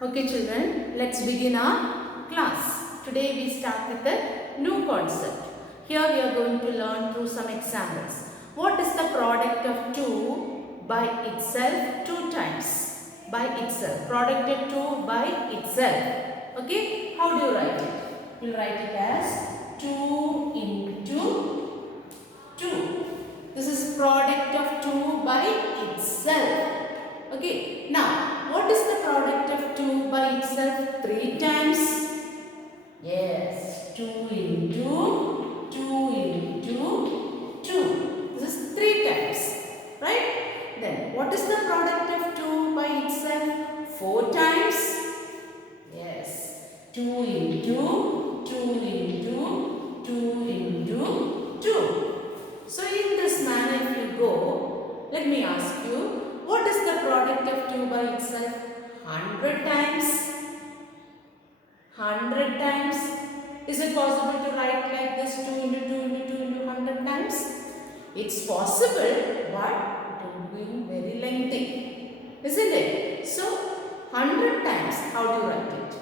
Okay children, let's begin our class. Today we start with a new concept. Here we are going to learn through some examples. What is the product of 2 by itself 2 times? By itself. Product of 2 by itself. Okay, how do you write it? You will write it as 2 into 2. This is product of 2 by itself. Okay, now what is the product of 2 by itself? 3 times. Yes, 2 into 2 into 2. This is 3 times, right? Then what is the product of 2 by itself? 4 times. Yes, 2 into 2 into 2 into 2. So in this manner if you go, let me ask you, what is the product of 2 by itself? 100 times. 100 times. Is it possible to write like this 2 into 2 into 2 into 100 times? It's possible, but it will be very lengthy. Isn't it? So 100 times, how do you write it?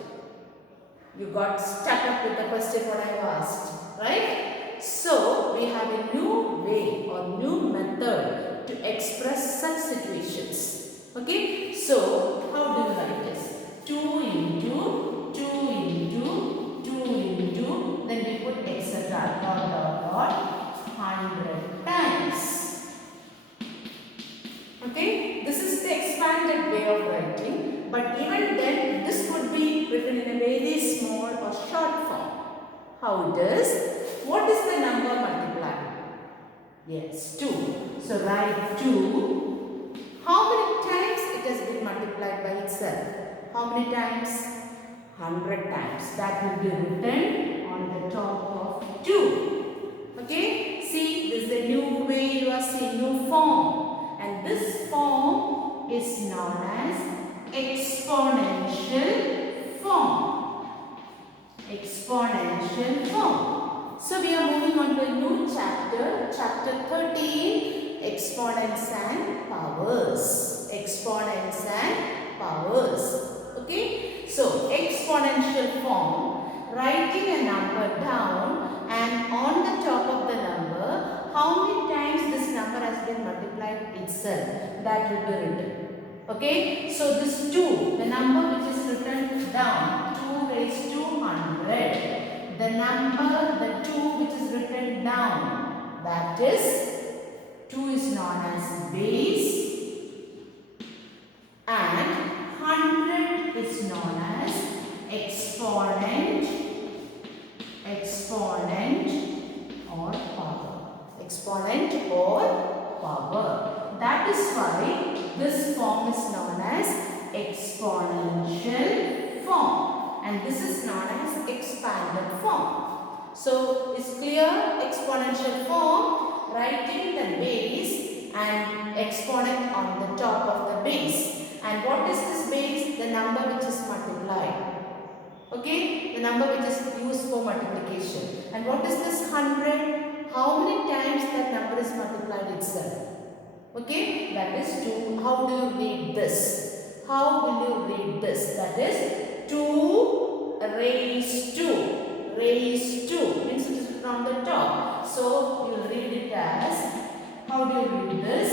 You got stuck up with the question what I have asked, right? So we have a new way or new method to express such situations. Okay? So how do you write this? 2 into 2 into 2 into, then we put etc. dot dot dot 100 times. Okay? This is the expanded way of writing, but even then this could be written in a very small or short form. How it is? What is the number multiplied? Yes, 2. So write 2. How many times it has been multiplied by itself? How many times? 100 times. That will be written on the top of 2. Okay? See, this is the new way you are seeing, new form. And this form is known as exponential form. Exponential form. So we are moving on to a new chapter, chapter 13, exponents and powers. Exponents and powers. Okay? So exponential form, writing a number down and on the top of the number, how many times this number has been multiplied itself, that will be written. Okay? So this 2, the number which is written down, 2 raised to 100. The number, the 2 which is written down, that is 2 is known as base and 100 is known as exponent, or power. Exponent or power. That is why this form is known as exponential form. And this is known as expanded form. So, is clear? Exponential form, writing the base and exponent on the top of the base. And what is this base? The number which is multiplied. Okay? The number which is used for multiplication. And what is this 100? How many times that number is multiplied itself? Okay? That is 2. How do you read this? How will you read this? That is 2 raised to. Raised to means it is from the top. So you will read it as, how do you read this?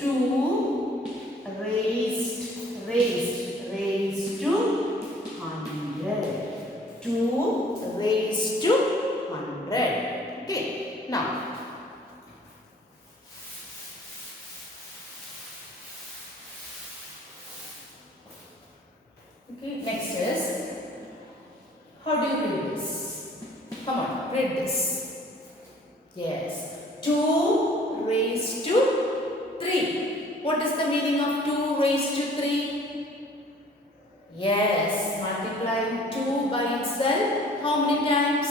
2 raised to 100. 2 raised to 100. Okay. Now, okay, next is, how do you read this? Come on, read this. Yes, 2 raised to 3. What is the meaning of 2 raised to 3? Yes, multiplying 2 by itself, how many times?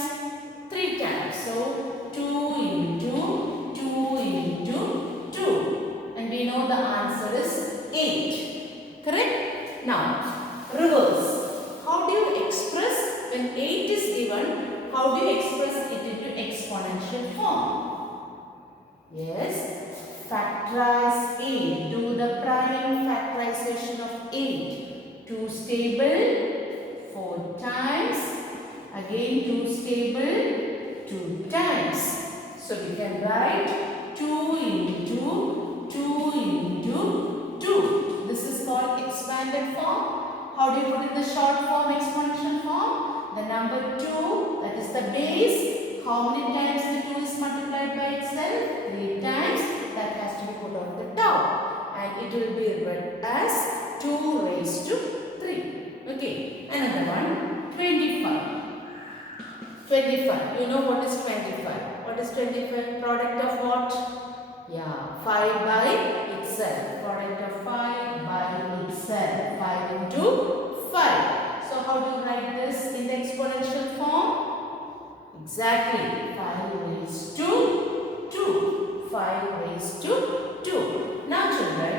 3 times. So, 2 into 2 into 2. And we know the answer is 8. Correct? Now, reverse. How do you express when 8 is given? How do you express it into exponential form? Yes. Factorize 8. Do the prime factorization of 8. 2 stable 4 times, again 2 stable 2 times. So we can write 2 into 2 into 2. This is called expanded form. How do you put in the short form, exponential form? The number 2, that is the base. How many times the 2 is multiplied by itself? 3 times. That has to be put on the top. And it will be read as 2 raised to 3. Okay. Another one, 25. 25. You know what is 25? What is 25? Product of what? Yeah, 5 by itself. Product of 5 by itself. 5 into 5. So how do you write this in the exponential form? Exactly. 5 raised to 2. 5 raised to 2. Now children,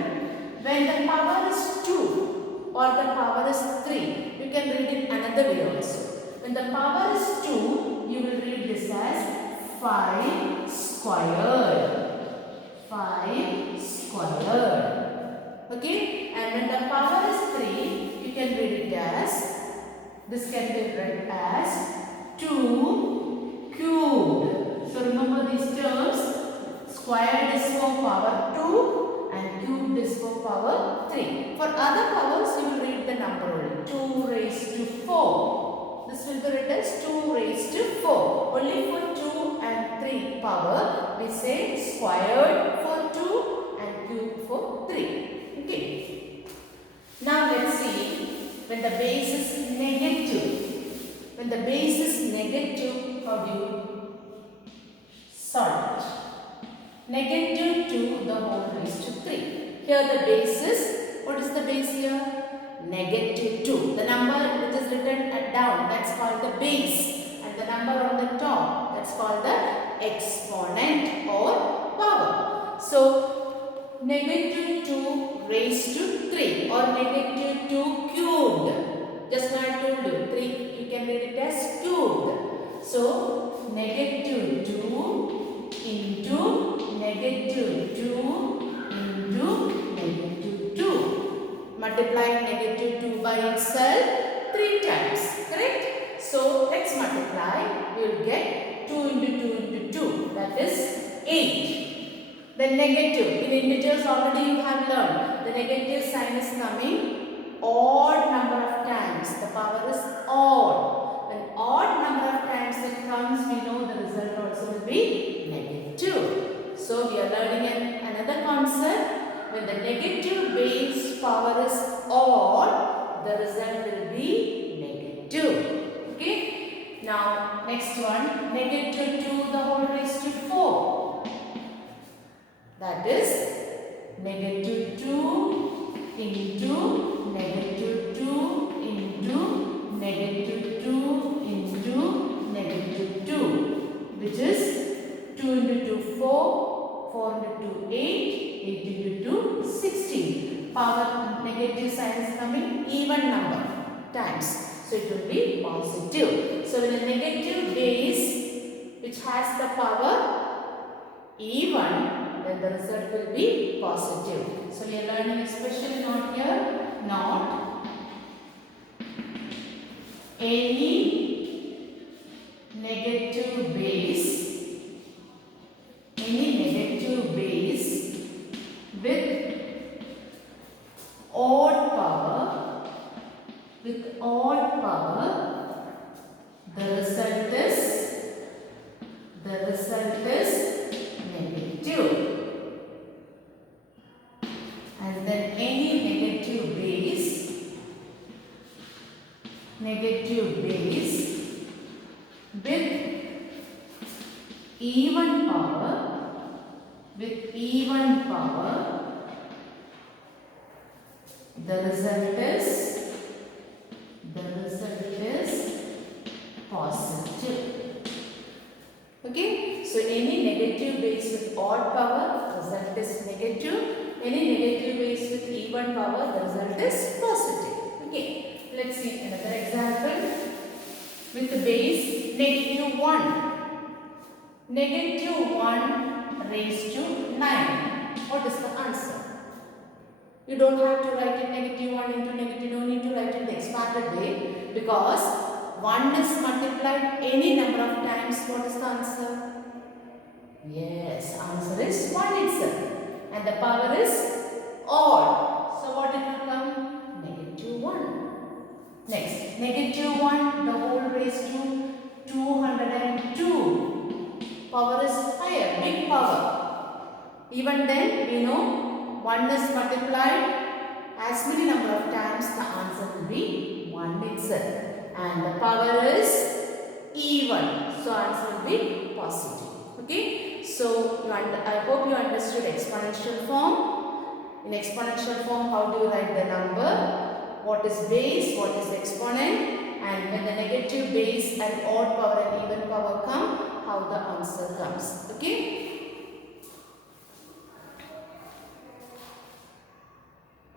when the power is 2 or the power is 3, you can read it another way also. When the power is 2, you will read this as 5 squared. 5 squared. Okay? And when the power is 3, you can read it as, this can be read as 2 cubed. So remember these terms. Squared is for power 2 and cubed is for power 3. For other powers, you will read the number only. 2 raised to 4. This will be written as 2 raised to 4. Only for 2 and 3 power, we say squared for 2 and cubed for 3. Okay. Now let's see when the base is negative. When the base is negative, how do you solve it? Negative 2 the whole raised to 3. Here the base is, what is the base here? Negative 2. The number which is written down, that's called the base. And the number on the top, that's called the exponent or power. So, negative 2 raised to 3 or negative 2 cubed. Just now I told you, 3 you can read it as cubed. So, negative 2 into negative 2 into negative 2. Multiplying negative 2 by itself 3 times. Correct? So, let's multiply. We will get 2 into 2 into 2. That is 8. Then negative. In integers already you have learned. The negative sign is coming odd number of times. The power is odd. When odd number of times it comes, we know the result also will be negative. So, we are learning another concept. When the negative base power is odd, the result will be negative. Okay. Now, next one, negative 2 the whole raised to 4. That is negative 2 into negative 2 into negative 2 into negative 2, which is 2 into 2, 4, 4 into 2, 8. 8 into 2, 16. Power negative sign is coming even number times. So it will be positive. So when a negative base which has the power even, then the result will be positive. So we are learning a special note here. Not any negative base with odd power, the result is negative. And then any negative base with even power, the result is positive. Okay, so any negative base with odd power, result is negative. Any negative base with even power, the result is positive. Okay, let's see another example. With the base negative 1. Negative 1 raised to 9. What is the answer? You don't have to write it -1 into negative, no need to write it the expanded way, because 1 is multiplied any number of times. What is the answer? Yes, answer is 1 itself. And the power is odd. So what it will come? -1. Next, -1, the whole raised to 202. Power is higher, big power. Even then, we know 1 is multiplied as many number of times, the answer will be 1 itself. And the power is even. So, answer will be positive. Okay. So, I hope you understood exponential form. In exponential form, how do you write the number? What is base? What is exponent? And when the negative base and odd power and even power come, how the answer comes. Okay.